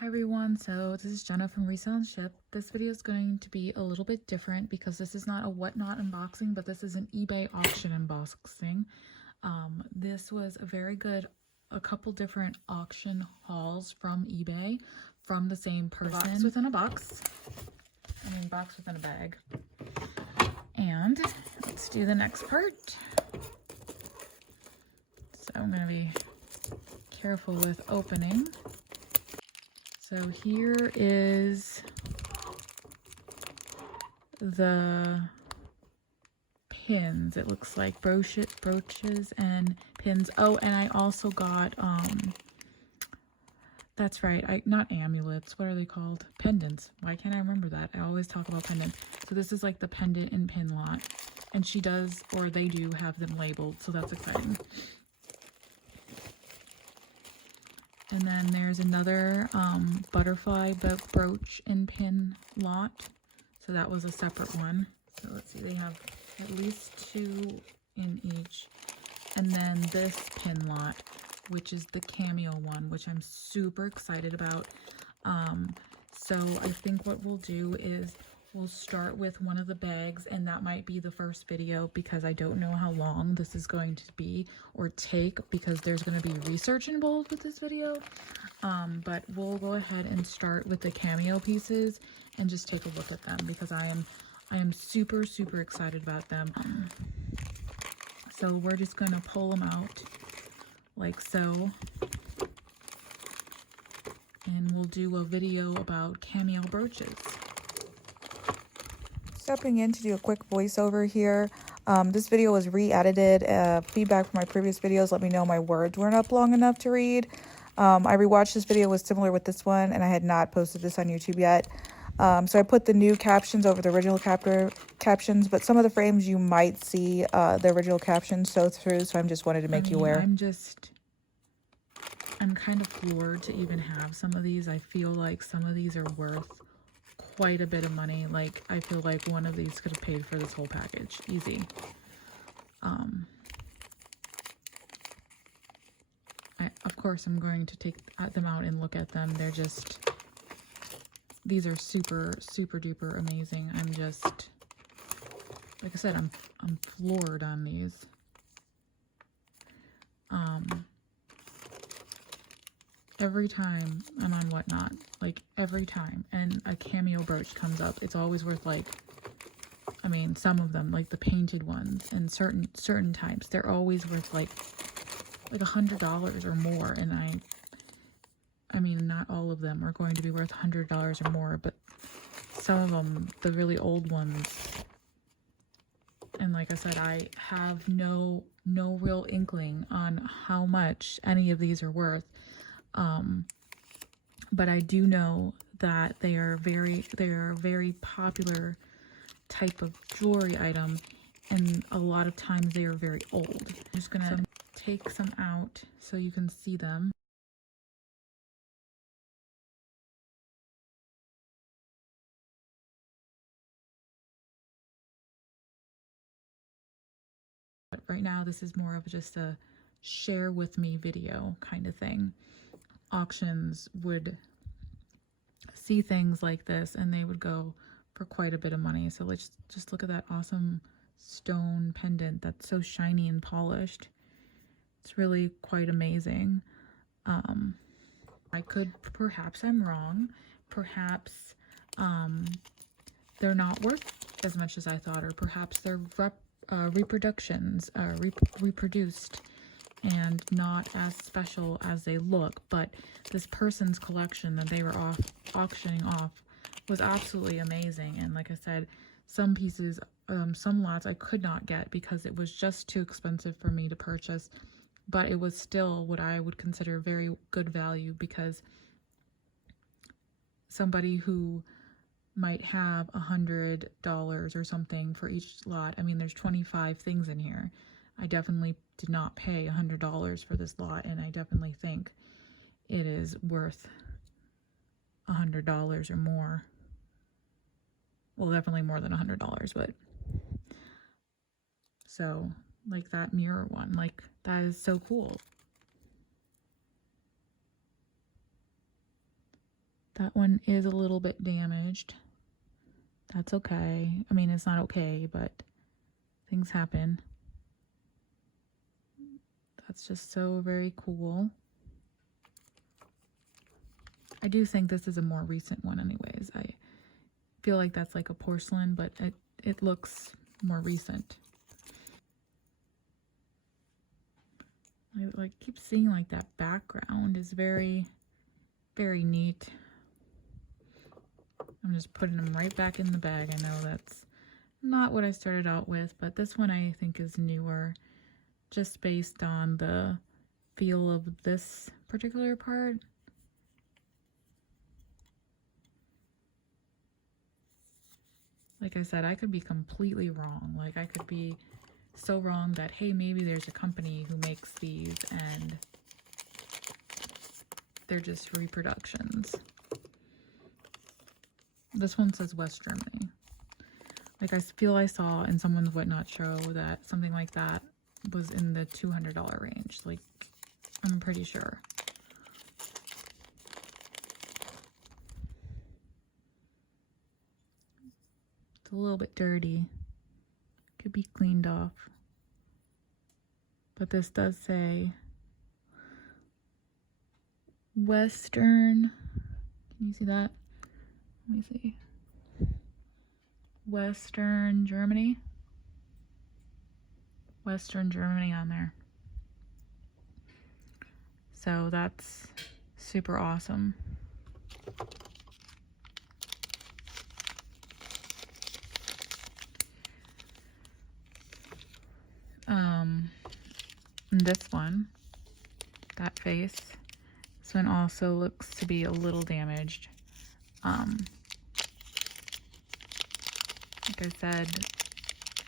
Hi everyone, so this is Jenna from Resell and Ship. This video is going to be a little bit different because this is not a whatnot unboxing, but this is an eBay auction unboxing. This was a couple different auction hauls from eBay from the same person. Box within a box. Box within a bag. And let's do the next part. So I'm going to be careful with opening. So here is the pins. It looks like brooches and pins. Oh, and I also got that's right, not amulets. What are they called? Pendants. Why can't I remember that? I always talk about pendants. So this is like the pendant and pin lot, and she does, or they do, have them labeled, so that's exciting. And then there's another butterfly brooch and pin lot. So that was a separate one. So let's see, they have at least 2 in each. And then this pin lot, which is the cameo one, which I'm super excited about. So I think what we'll do is we'll start with one of the bags, and that might be the first video because I don't know how long this is going to be or take, because there's going to be research involved with this video. But we'll go ahead and start with the cameo pieces and just take a look at them because I am super excited about them. So we're just going to pull them out like so, and we'll do a video about cameo brooches. Stepping in to do a quick voiceover here. This video was re-edited. Feedback from my previous videos let me know my words weren't up long enough to read. I rewatched this video, was similar with this one, and I had not posted this on YouTube yet. So I put the new captions over the original captions, but some of the frames you might see the original captions sew through, so I just wanted to make you aware. I'm kind of floored to even have some of these. I feel like some of these are worth quite a bit of money. Like, I feel like one of these could have paid for this whole package easy. Of course I'm going to take them out and look at them. They're just, these are super duper amazing. I'm just, like I said, I'm floored on these. Every time I'm on Whatnot, like every time, and a cameo brooch comes up, it's always worth, like, I mean, some of them, like the painted ones and certain types, they're always worth like $100 or more. And I mean, not all of them are going to be worth $100 or more, but some of them, the really old ones. And like I said, I have no real inkling on how much any of these are worth. But I do know that they are a very popular type of jewelry item, and a lot of times they are very old. I'm just gonna take some out so you can see them. But right now this is more of just a share with me video kind of thing. Auctions would see things like this and they would go for quite a bit of money. So let's just look at that awesome stone pendant that's so shiny and polished. It's really quite amazing. Perhaps I'm wrong. Perhaps they're not worth as much as I thought, or perhaps they're reproductions, reproduced and not as special as they look. But this person's collection that they were auctioning off was absolutely amazing. And like I said, some pieces, some lots I could not get because it was just too expensive for me to purchase, but it was still what I would consider very good value, because somebody who might have $100 or something for each lot, I mean, there's 25 things in here. I definitely did not pay $100 for this lot, and I definitely think it is worth $100 or more. Well, definitely more than $100, but so, like that mirror one, like, that is so cool. That one is a little bit damaged. That's okay. I mean, it's not okay, but things happen. That's just so very cool. I do think this is a more recent one anyways. I feel like that's like a porcelain, but it looks more recent. I like keep seeing like that background is very, very neat. I'm just putting them right back in the bag. I know that's not what I started out with, but this one I think is newer, just based on the feel of this particular part. Like I said, I could be completely wrong. Like I could be so wrong that, hey, maybe there's a company who makes these and they're just reproductions. This one says West Germany. Like I feel I saw in someone's Whatnot show that something like that was in the $200 range. Like I'm pretty sure. It's a little bit dirty. Could be cleaned off. But this does say Western. Can you see that? Let me see. Western Germany. Western Germany on there. So that's super awesome. This one, that face, this one also looks to be a little damaged. Like I said,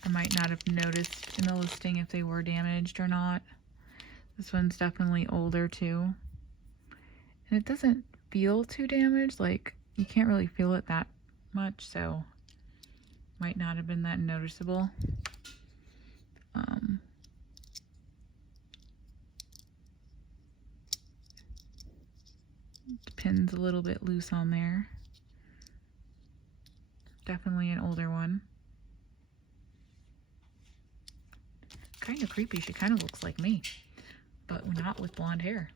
I might not have noticed in the listing if they were damaged or not. This one's definitely older too. And it doesn't feel too damaged, like you can't really feel it that much, so might not have been that noticeable. The pin's a little bit loose on there. Definitely an older one. Kind of creepy. She kind of looks like me, but not with blonde hair.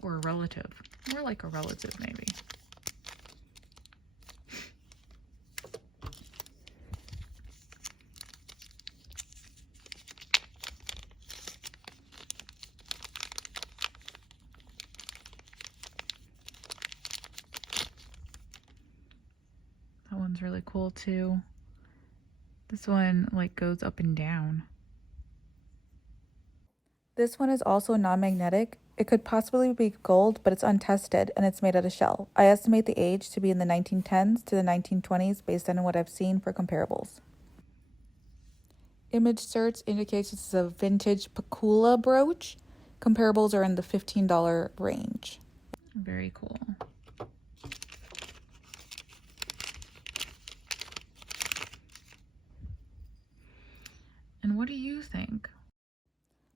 Or a relative. More like a relative, maybe. That one's really cool too. This one like goes up and down. This one is also non-magnetic. It could possibly be gold, but it's untested and it's made out of shell. I estimate the age to be in the 1910s to the 1920s based on what I've seen for comparables. Image search indicates this is a vintage Pacula brooch. Comparables are in the $15 range. Very cool. And what do you think?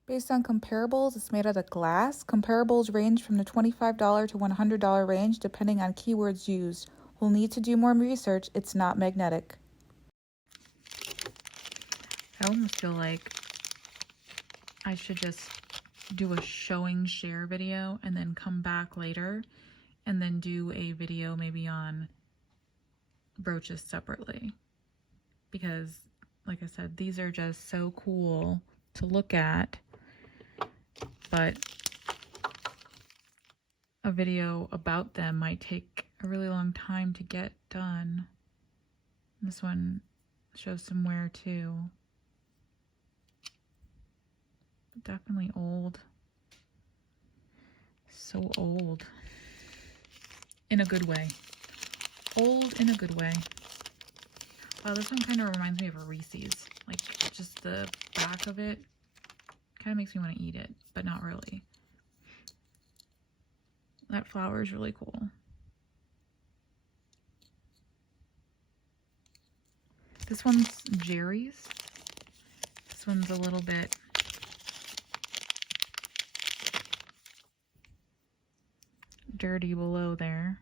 Based on comparables, it's made out of glass. Comparables range from the $25 to $100 range depending on keywords used. We'll need to do more research. It's not magnetic. I almost feel like I should just do a showing share video and then come back later and then do a video maybe on brooches separately. Because like I said, these are just so cool to look at. But a video about them might take a really long time to get done. This one shows some wear too. Definitely old. So old. In a good way. Old in a good way. Wow, this one kind of reminds me of a Reese's. Like, just the back of it kind of makes me want to eat it, but not really. That flower is really cool. This one's Jerry's. This one's a little bit dirty below there.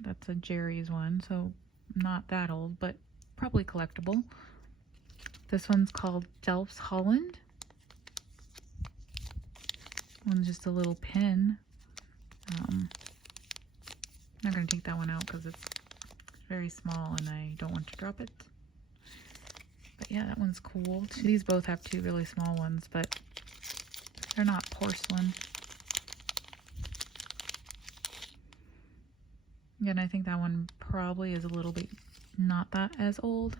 That's a Jerry's one, so not that old, but probably collectible. This one's called Delph's Holland. One's just a little pin. I'm not going to take that one out because it's very small and I don't want to drop it. But yeah, that one's cool. These both have two really small ones, but they're not porcelain. Again, I think that one probably is a little bit not that as old.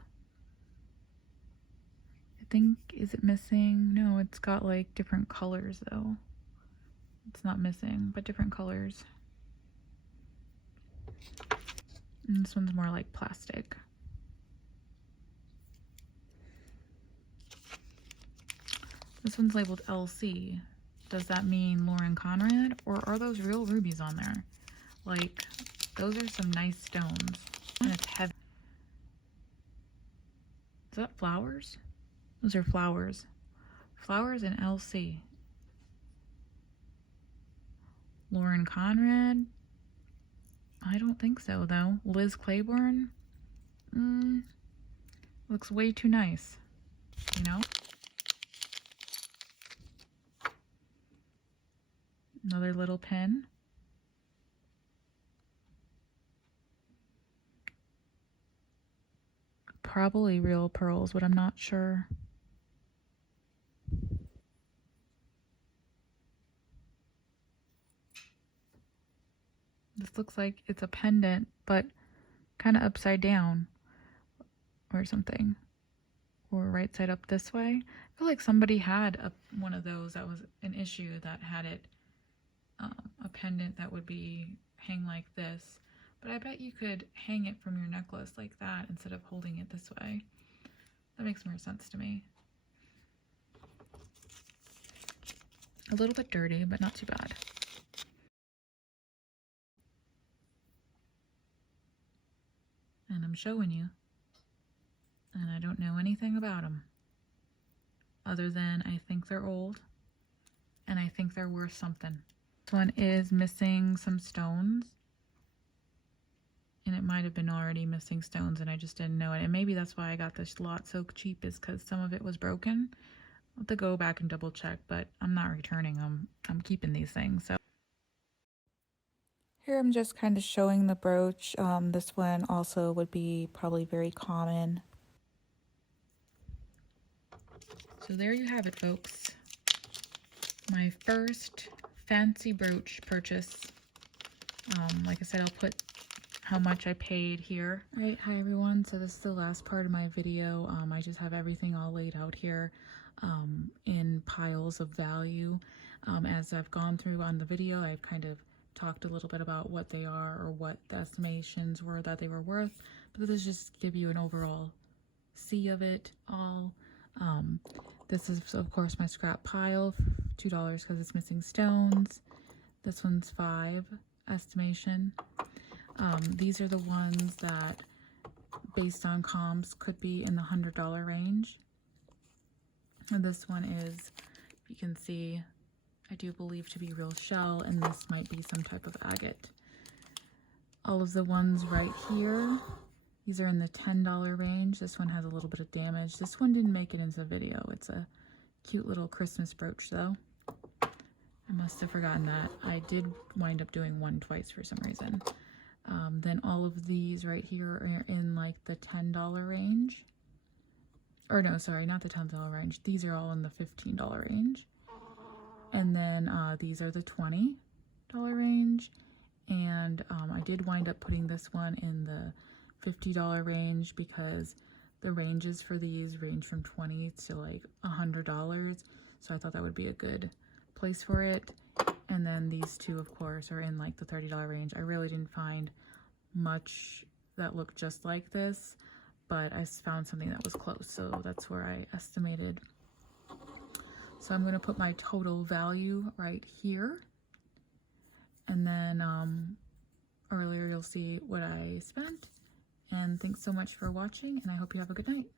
I think, is it missing? No, it's got like different colors though. It's not missing, but different colors. And this one's more like plastic. This one's labeled LC. Does that mean Lauren Conrad, or are those real rubies on there? Like, those are some nice stones. And it's heavy. Is that flowers? Those are flowers. Flowers and LC. Lauren Conrad? I don't think so, though. Liz Claiborne? Looks way too nice, you know? Another little pin. Probably real pearls, but I'm not sure. This looks like it's a pendant, but kind of upside down or something. Or right side up this way. I feel like somebody had one of those that was an issue that had it, a pendant that would be hang like this. But I bet you could hang it from your necklace like that instead of holding it this way. That makes more sense to me. A little bit dirty, but not too bad. And I'm showing you. And I don't know anything about them. Other than I think they're old. And I think they're worth something. This one is missing some stones. And it might have been already missing stones and I just didn't know it. And maybe that's why I got this lot so cheap, is because some of it was broken. I'll have to go back and double check, but I'm not returning them. I'm keeping these things. So Here I'm just kind of showing the brooch. This one also would be probably very common. So there you have it, folks. My first fancy brooch purchase. Like I said, I'll put how much I paid here. All right, hi everyone. So this is the last part of my video. I just have everything all laid out here in piles of value. As I've gone through on the video, I've kind of talked a little bit about what they are or what the estimations were that they were worth. But this is just give you an overall see of it all. This is of course my scrap pile, $2 because it's missing stones. This one's $5 estimation. These are the ones that based on comps could be in the $100 range. And this one is, you can see, I do believe to be real shell, and this might be some type of agate. All of the ones right here, these are in the $10 range. This one has a little bit of damage. This one didn't make it into the video. It's a cute little Christmas brooch though. I must have forgotten that. I did wind up doing one twice for some reason. Then all of these right here are in like the $10 range. Or no, sorry, not the $10 range. These are all in the $15 range. And then these are the $20 range. And I did wind up putting this one in the $50 range because the ranges for these range from $20 to like $100. So I thought that would be a good place for it. And then these two, of course, are in like the $30 range. I really didn't find much that looked just like this, but I found something that was close, so that's where I estimated. So I'm going to put my total value right here, and then earlier you'll see what I spent. And thanks so much for watching, and I hope you have a good night.